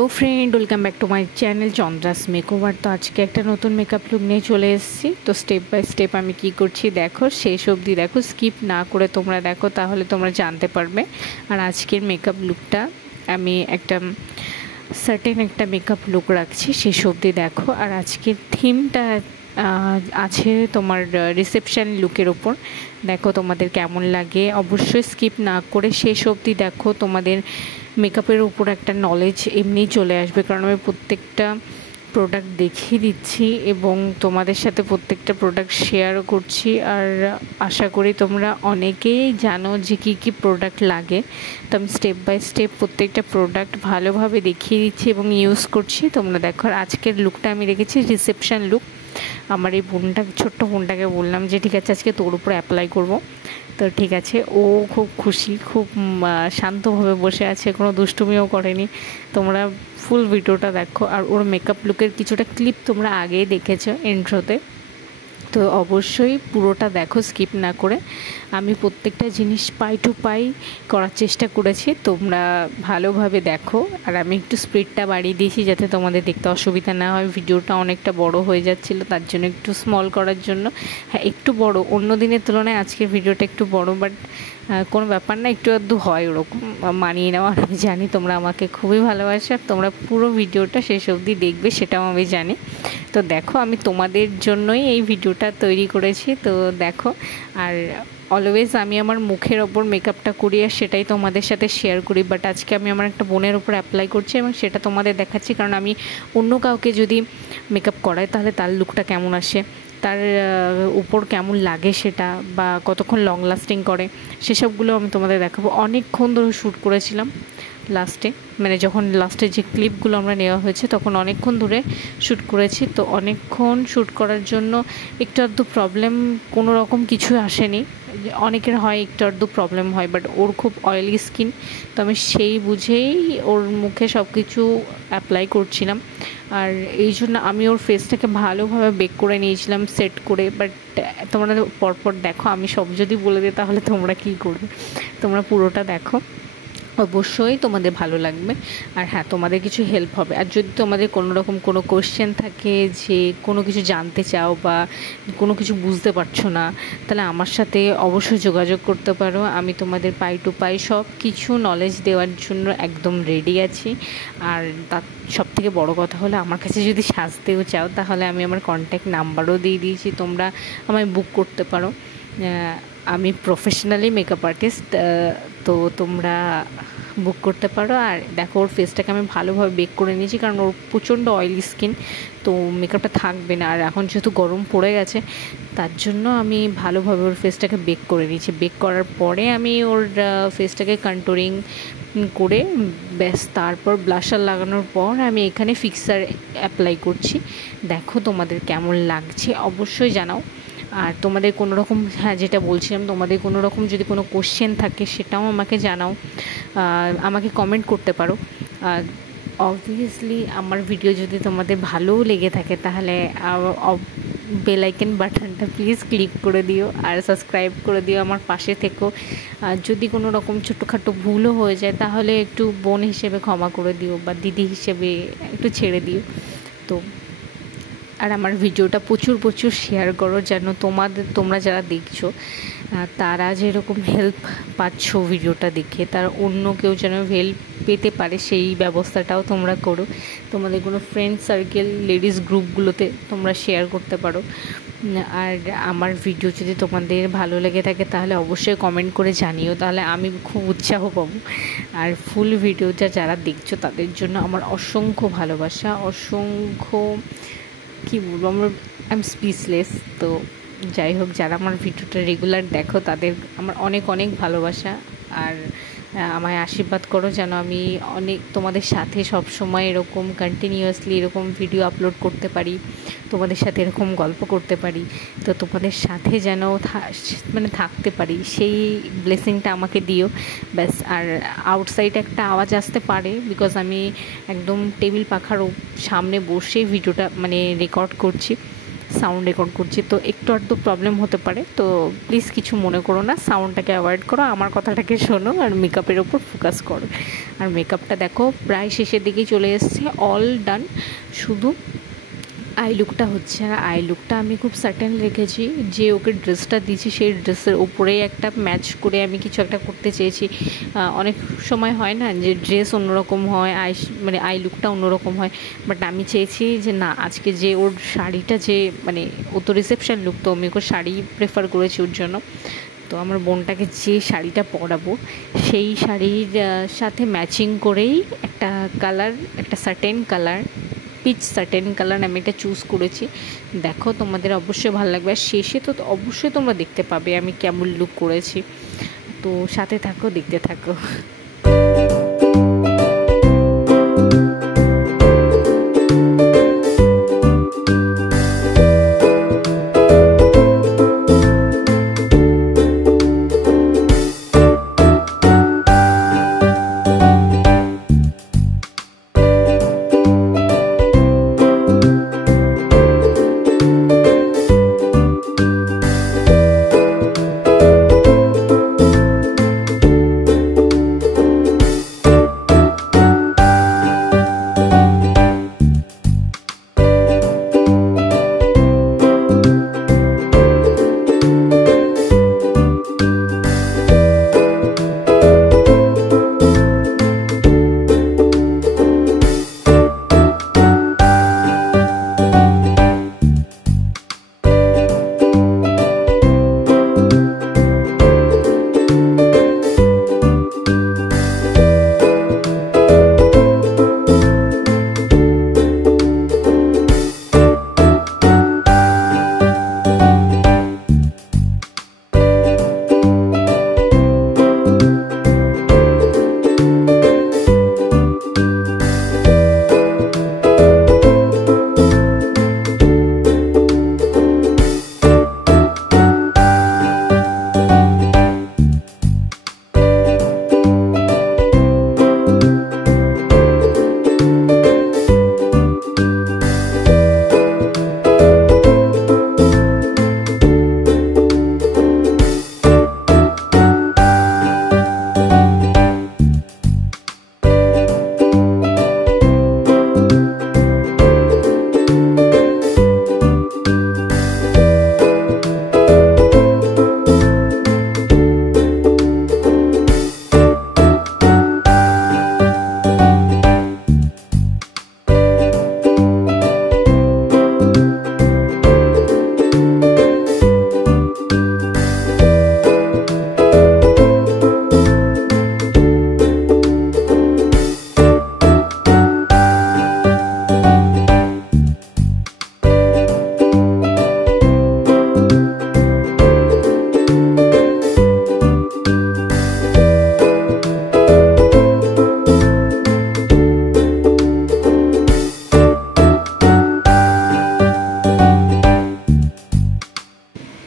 Hello friend, welcome back to my channel Chandra's makeover. तो आज के एक नतून मेकअप लुक नहीं चले एसेছি। तो स्टेप बाय स्टेप आमी कि करছি देखो, शेष अब्दि देखो, स्किप ना करे तोमरा देखो, ताहले तोमरा जानते पारबे। और आजकेर मेकअप लुकटा आमी एकटा सार्टेन एकटा मेकअप लुक राखছি, शेष अब्दि देखो। और आजकेर थीमटा আছে তোমার রিসেপশন লুকের ওপর। দেখো তোমাদের কেমন লাগে, অবশ্যই স্কিপ না করে শেষ অবধি দেখো। তোমাদের মেকআপের উপর একটা নলেজ এমনি চলে আসবে, কারণ আমি প্রত্যেকটা প্রোডাক্ট দেখিয়ে দিচ্ছি এবং তোমাদের সাথে প্রত্যেকটা প্রোডাক্ট শেয়ারও করছি। আর আশা করি তোমরা অনেকেই জানো যে কী কী প্রোডাক্ট লাগে। তো আমি স্টেপ বাই স্টেপ প্রত্যেকটা প্রোডাক্ট ভালোভাবে দেখিয়ে দিচ্ছি এবং ইউজ করছি। তোমরা দেখো, আজকের লুকটা আমি রেখেছি রিসেপশন লুক। আমার এই বোনটা, ছোট্ট বোনটাকে বললাম যে ঠিক আছে আজকে তোর উপর অ্যাপ্লাই করব। তো ঠিক আছে, ও খুব খুশি, খুব শান্তভাবে বসে আছে, কোনো দুষ্টুমিও করেনি। তোমরা ফুল ভিডিওটা দেখো। আর ওর মেকআপ লুকের কিছুটা ক্লিপ তোমরা আগেই দেখেছো ইন্ট্রোতে। তো অবশ্যই পুরোটা দেখো স্কিপ না করে। আমি প্রত্যেকটা জিনিস পাই টু পাই করার চেষ্টা করেছি, তোমরা ভালোভাবে দেখো। আর আমি একটু স্পিডটা বাড়িয়ে দিয়েছি যাতে তোমাদের দেখতে অসুবিধা না হয়। ভিডিওটা অনেকটা বড় হয়ে যাচ্ছিলো, তার জন্য একটু স্মল করার জন্য। হ্যাঁ, একটু বড়, অন্য দিনের তুলনায় আজকের ভিডিওটা একটু বড়, বাট কোনো ব্যাপার না, একটু আধটু হয়, ওরকম মানিয়ে নেওয়া। আমি জানি তোমরা আমাকে খুবই ভালোবাসো, আর তোমরা পুরো ভিডিওটা শেষ অবধি দেখবে সেটাও আমি জানি। তো দেখো, আমি তোমাদের জন্যই এই ভিডিওটা তৈরি করেছি। তো দেখো, আর অলওয়েজ আমি আমার মুখের ওপর মেকআপটা করি আর সেটাই তোমাদের সাথে শেয়ার করি। বাট আজকে আমি আমার একটা বোনের ওপর অ্যাপ্লাই করছি এবং সেটা তোমাদের দেখাচ্ছি, কারণ আমি অন্য কাউকে যদি মেকআপ করাই তাহলে তার লুকটা কেমন আসে, তার উপর কেমন লাগে সেটা, বা কতক্ষণ লং লাস্টিং করে, সেসবগুলো আমি তোমাদের দেখাবো। অনেকক্ষণ ধরে শ্যুট করেছিলাম লাস্টে, মানে যখন লাস্টে যে ক্লিপগুলো আমরা নেওয়া হয়েছে তখন অনেকক্ষণ ধরে শ্যুট করেছি। তো অনেকক্ষণ শ্যুট করার জন্য একটু আধটু প্রবলেম কোনো রকম কিছু আসেনি। অনেকের হয় একটু আধটু প্রবলেম হয়, বাট ওর খুব অয়েলি স্কিন। তো আমি সেই বুঝেই ওর মুখে সব কিছু অ্যাপ্লাই করছিলাম। আর এই জন্য আমি ওর ফেসটাকে ভালোভাবে বেক করে নিয়েছিলাম সেট করে। বাট তোমরা পরপর দেখো, আমি সব যদি বলে দিই তাহলে তোমরা কী করবে। তোমরা পুরোটা দেখো, অবশ্যই তোমাদের ভালো লাগবে। আর হ্যাঁ, তোমাদের কিছু হেল্প হবে। আর যদি তোমাদের কোনো রকম কোনো কোশ্চেন থাকে, যে কোনো কিছু জানতে চাও বা কোনো কিছু বুঝতে পারছো না, তাহলে আমার সাথে অবশ্যই যোগাযোগ করতে পারো। আমি তোমাদের পাই টু পাই সব কিছু নলেজ দেওয়ার জন্য একদম রেডি আছি। আর তার সবথেকে বড় কথা হলো, আমার কাছে যদি সাজতেও চাও তাহলে আমি আমার কন্ট্যাক্ট নাম্বারও দিয়ে দিয়েছি, তোমরা আমায় বুক করতে পারো। আমি প্রফেশনালি মেকআপ আর্টিস্ট, তো তোমরা বুক করতে পারো। আর দেখো, ওর ফেসটাকে আমি ভালোভাবে বেক করে নিয়েছি, কারণ ওর প্রচণ্ড অয়েলি স্কিন, তো মেকআপটা থাকবে না। আর এখন যেহেতু গরম পড়ে গেছে, তার জন্য আমি ভালোভাবে ওর ফেসটাকে বেক করে নিয়েছি। বেক করার পরে আমি ওর ফেসটাকে কন্ট্যুরিং করে ব্যাস, তারপর ব্লাশার লাগানোর পর আমি এখানে ফিক্সার অ্যাপ্লাই করছি। দেখো তোমাদের কেমন লাগছে অবশ্যই জানাও। আর তোমাদের কোনো রকম, হ্যাঁ যেটা বলছিলাম, তোমাদের কোনো রকম যদি কোনো কোশ্চেন থাকে সেটাও আমাকে জানাও, আমাকে কমেন্ট করতে পারো। আর অবভিয়াসলি আমার ভিডিও যদি তোমাদের ভালোও লেগে থাকে তাহলে বেল আইকন বাটনটা প্লিজ ক্লিক করে দিও আর সাবস্ক্রাইব করে দিও, আমার পাশে থেকো। আর যদি কোনো রকম ছোটোখাটো ভুলও হয়ে যায় তাহলে একটু বোন হিসেবে ক্ষমা করে দিও, বা দিদি হিসেবে একটু ছেড়ে দিও। তো আর আমার ভিডিওটা প্রচুর প্রচুর শেয়ার করো, যেন তোমরা যারা দেখছো তারা যেরকম হেল্প পাচ্ছ ভিডিওটা দেখে, তার অন্য কেউ যেন হেল্প পেতে পারে সেই ব্যবস্থাটাও তোমরা করো। তোমাদের কোনো ফ্রেন্ড সার্কেল, লেডিস গ্রুপগুলোতে তোমরা শেয়ার করতে পারো। আর আমার ভিডিও যদি তোমাদের ভালো লেগে থাকে তাহলে অবশ্যই কমেন্ট করে জানিও, তাহলে আমি খুব উৎসাহ পাবো। আর ফুল ভিডিওটা যারা দেখছো তাদের জন্য আমার অসংখ্য ভালোবাসা, অসংখ্য কী বলবো, আই এম স্পিচলেস। তো যাই হোক, যারা আমার ভিডিওটা রেগুলার দেখো তাদের আমার অনেক অনেক ভালোবাসা। আর আমায় আশীর্বাদ করো যেন আমি তোমাদের সাথে সব সময় এরকম কন্টিনিউয়াসলি এরকম ভিডিও আপলোড করতে পারি, তোমাদের সাথে এরকম গল্প করতে পারি। তো তোমাদের সাথে যেন থাকতে পারি, সেই ব্লেসিংটা আমাকে দিও ব্যাস। আর আউটসাইড একটা আওয়াজ আসতে পারে, বিকজ আমি একদম টেবিল পাখার সামনে বসে ভিডিওটা রেকর্ড করছি। সাউন্ড রেকর্ড করছি, তো একটু আধটু প্রবলেম হতে পারে, তো প্লিজ কিছু মনে করো না, সাউন্ডটাকে অ্যাভয়েড করো, আমার কথাটাকে শোনো আর মেকআপের ওপর ফোকাস করো। আর মেকআপটা দেখো প্রায় শেষের দিকেই চলে এসছে, অল ডান, শুধু আই লুকটা হচ্ছে। আর আই লুকটা আমি খুব সার্টেন রেখেছি, যে ওকে ড্রেসটা দিয়েছি সেই ড্রেসের ওপরেই একটা ম্যাচ করে আমি কিছু একটা করতে চেয়েছি। অনেক সময় হয় না যে ড্রেস অন্যরকম হয়, মানে আই লুকটা অন্যরকম হয়, বাট আমি চেয়েছি যে না, আজকে যে ওর শাড়িটা, যে মানে ও তো রিসেপশন লুক, তো আমি ওকে শাড়ি প্রেফার করেছি ওর জন্য। তো আমার বোনটাকে যে শাড়িটা পরাবো সেই শাড়ির সাথে ম্যাচিং করেই একটা কালার, একটা certain colour, peach certain colour আমি এটা চুজ করেছি। দেখো তোমাদের অবশ্যই ভালো লাগবে, আর শেষে তো অবশ্যই তোমরা দেখতে পাবে আমি কেমন লুক করেছি। তো সাথে থাকো, দেখতে থাকো।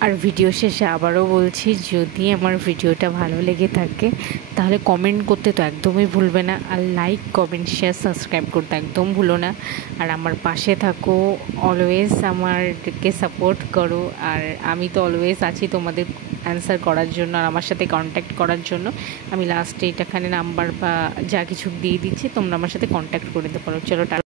আর ভিডিও শেষে আবারও বলছি, যদি আমার ভিডিওটা ভালো লেগে থাকে তাহলে কমেন্ট করতে তো একদমই ভুলবে না, আর লাইক, কমেন্ট, শেয়ার, সাবস্ক্রাইব করতে একদম ভুলো না। আর আমার পাশে থাকো, অলওয়েজ আমারকে সাপোর্ট করো, আর আমি তো অলওয়েজ আছি তোমাদের অ্যান্সার করার জন্য আর আমার সাথে কন্ট্যাক্ট করার জন্য। আমি লাস্টে এটাখানে নাম্বার বা যা কিছু দিয়ে দিচ্ছি, তোমরা আমার সাথে কন্ট্যাক্ট করে দিতে পারো। চলো।